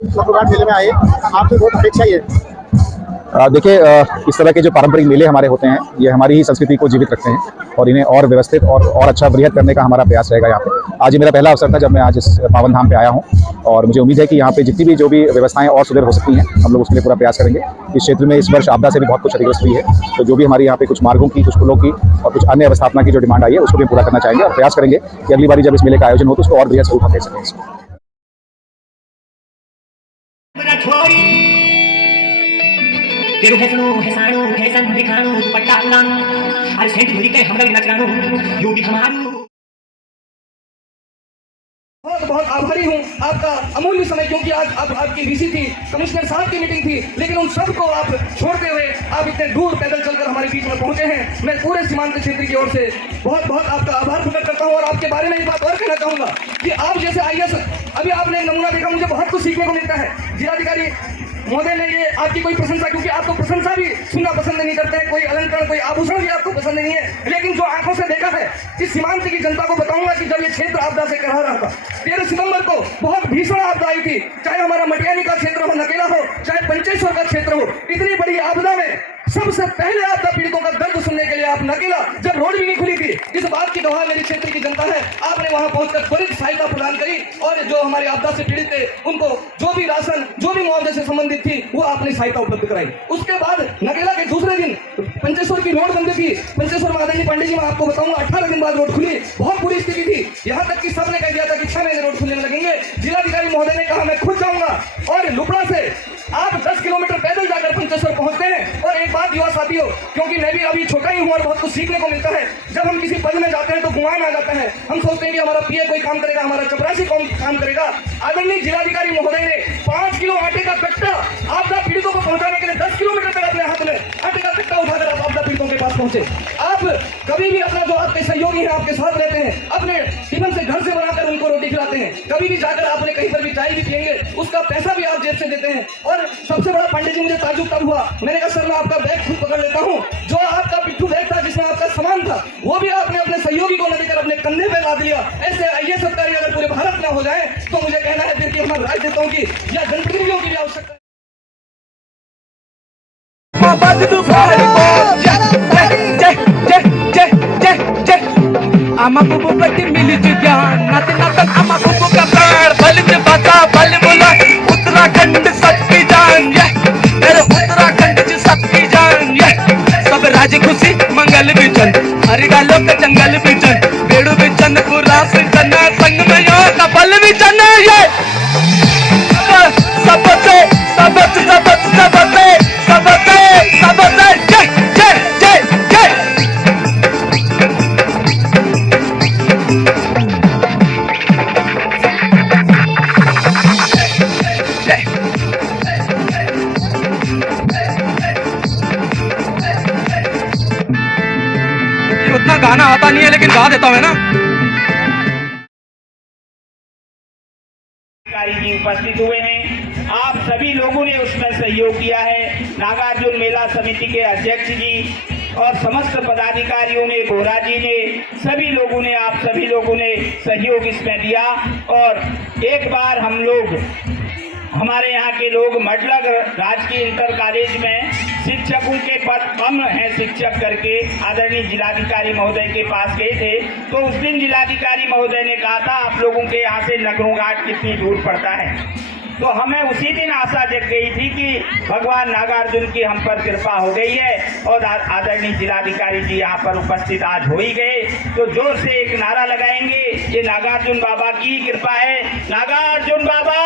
लक्ष्मण मेले में आए, आपसे बहुत अपेक्षा ही है। देखिए, इस तरह के जो पारंपरिक मेले हमारे होते हैं, ये हमारी ही संस्कृति को जीवित रखते हैं और इन्हें और व्यवस्थित और अच्छा बृहद करने का हमारा प्रयास रहेगा यहाँ पे। आज ये मेरा पहला अवसर था जब मैं आज इस पावन धाम पे आया हूँ और मुझे उम्मीद है कि यहाँ पे जितनी भी जो भी व्यवस्थाएं और सुदृढ़ हो सकती हैं, हम लोग उसके लिए पूरा प्रयास करेंगे। इस क्षेत्र में इस वर्ष आपदा से भी बहुत कुछ क्षतिग्रस्त हुई है, तो जो भी हमारी यहाँ पे कुछ मार्गों की, कुछ पुलों की और कुछ अन्य अवस्थापना की जो डिमांड आई है, उसको भी पूरा करना चाहेंगे और प्रयास करेंगे कि अगली बार जब इस मेले का आयोजन हो तो उसको और बृहद स्वरूप दे सकें इसको। तेरो हेसणो हेसाणो हेसन दिखाणो दुपट्टा उड़ाणो अरे सेठ धुरी के हमरा भी नचगाणो यो भी हमारो। बहुत बहुत आभारी हूँ आपका अमूल्य समय, क्योंकि आज अब आपकी वीसी थी, कमिश्नर साहब की मीटिंग थी, लेकिन उन सबको आप छोड़ते हुए आप इतने दूर पैदल चलकर हमारे बीच में पहुंचे हैं। मैं पूरे सीमांत क्षेत्र की ओर से बहुत बहुत आपका आभार प्रकट करता हूं और आपके बारे में एक बात और कहना चाहूंगा कि आप जैसे आईएएस, अभी आपने नमूना देखा, मुझे बहुत कुछ सीखने को मिलता है। जिलाधिकारी महोदय ने ये आपकी कोई प्रशंसा, क्योंकि आपको प्रशंसा भी सुनना पसंद नहीं करते, कोई अलंकरण कोई आभूषण भी आपको पसंद नहीं है, लेकिन जो आंखों से देखा है इस सीमांत की जनता को बताऊंगा कि जब ये क्षेत्र आपदा से करा रहा था 13 सितंबर को बहुत भीषण आपदा आई थी, चाहे हमारा मटियानी का क्षेत्र हो, नकेला हो, चाहे पंचेश्वर का क्षेत्र हो, इतनी बड़ी आपदा में सबसे पहले आपदा पीड़ितों का दर्द सुनने के लिए आप नकेला, जब रोड भी नहीं खुली थी, इस बात की गवाह मेरी क्षेत्र की जनता है, आपने वहां पहुंचकर त्वरित सहायता प्रदान करी और जो हमारे आपदा से पीड़ित थे उनको जो भी राशन, जो भी मुआवजे से संबंधित थी, वो आपने सहायता उपलब्ध कराई। उसके बाद नकेला के दूसरे दिन पंचेश्वर की रोड बंद थी, पंचेश्वर में आदरणीय पांडे जी, मैं आपको बताऊंगा 18 दिन बाद रोड खुली, बहुत बुरी स्थिति थी, यहाँ तक कि सबने कह दिया था कि 6 महीने रोड खुलने लगेंगे। जिलाधिकारी महोदय ने कहा मैं खुद जाऊंगा और लुपड़ा से आप 10 किलोमीटर पैदल जाकर पंचेश्वर पहुंचते हैं। और एक बात युवा साथियों, क्योंकि मैं भी अभी छोटा ही हूं और बहुत कुछ सीखने को मिलता है, जब हम किसी पद में जाते हैं तो गुमान आ जाता है, हम सोचते हैं कि हमारा पीए कोई काम करेगा, हमारा चपरासी कौन काम करेगा। आदरणीय जिलाधिकारी महोदय ने 5 किलो आटे का कट्टा आपदा पीड़ितों को पहुंचाने के लिए 10 किलोमीटर तक अपने हाथ में आटे का कट्टा उठाकर आप आपदा पीड़ितों के पास पहुंचे। आप कभी भी अपना जो आपके सहयोगी हैं, आपके साथ रहते हैं, अपने टिफिन से घर से बनाकर उनको रोटी खिलाते हैं, कभी भी जाकर आपने कहीं पर भी चाय भी पिएंगे उसका पैसा भी आप जेब से देते हैं। और सबसे बड़ा पांडे जी, मुझे ताज्जुब तब हुआ, मैंने कहा सर मैं आपका बैग खुद पकड़ लेता हूं, जो आपका पिट्ठू बैग था जिसमें आपका सामान था वो भी आपने अपने सहयोगी को न देकर अपने कंधे पे लाद लिया। ऐसे आईएएस अधिकारी अगर पूरे भारत में हो जाए तो मुझे कहना है फिर कि हमारे राजनेताओं की या जनप्रतिनिधियों की भी आवश्यकता है। आमा बुबु पट्टी मिली ज्ञान नाते नातन आमा बुबु का प्राण बलित बाता बल बोला उत्तराखंड सबकी जान ये मेरे उत्तराखंड जी सबकी जान ये सब राज खुशी मंगल बिचन हरि डालो का जंगल बिचन बेड़ू बिचन पूरा सिंचन संग में यो का बल बिचन ये सबसे सबसे सबसे सबसे सबसे सबसे जय जय जय जय उतना गाना आता नहीं है लेकिन गा देता हूँ ना। जी उपस्थित हुए हैं, आप सभी लोगों ने उसमें सहयोग किया है। नागार्जुन मेला समिति के अध्यक्ष जी और समस्त पदाधिकारियों ने, बोरा जी ने, सभी लोगों ने, आप सभी लोगों ने सहयोग इसमें दिया। और एक बार हम लोग, हमारे यहाँ के लोग मडलग राजकीय इंटर कॉलेज में शिक्षकों के पद कम हैं शिक्षक करके आदरणीय जिलाधिकारी महोदय के पास गए थे, तो उस दिन जिलाधिकारी महोदय ने कहा था आप लोगों के यहाँ से नगरों घाट कितनी दूर पड़ता है, तो हमें उसी दिन आशा जग गई थी कि भगवान नागार्जुन की हम पर कृपा हो गई है और आदरणीय जिलाधिकारी जी यहाँ पर उपस्थित आज हो ही गए। तो जोर से एक नारा लगाएंगे, ये नागार्जुन बाबा की कृपा है, नागार्जुन बाबा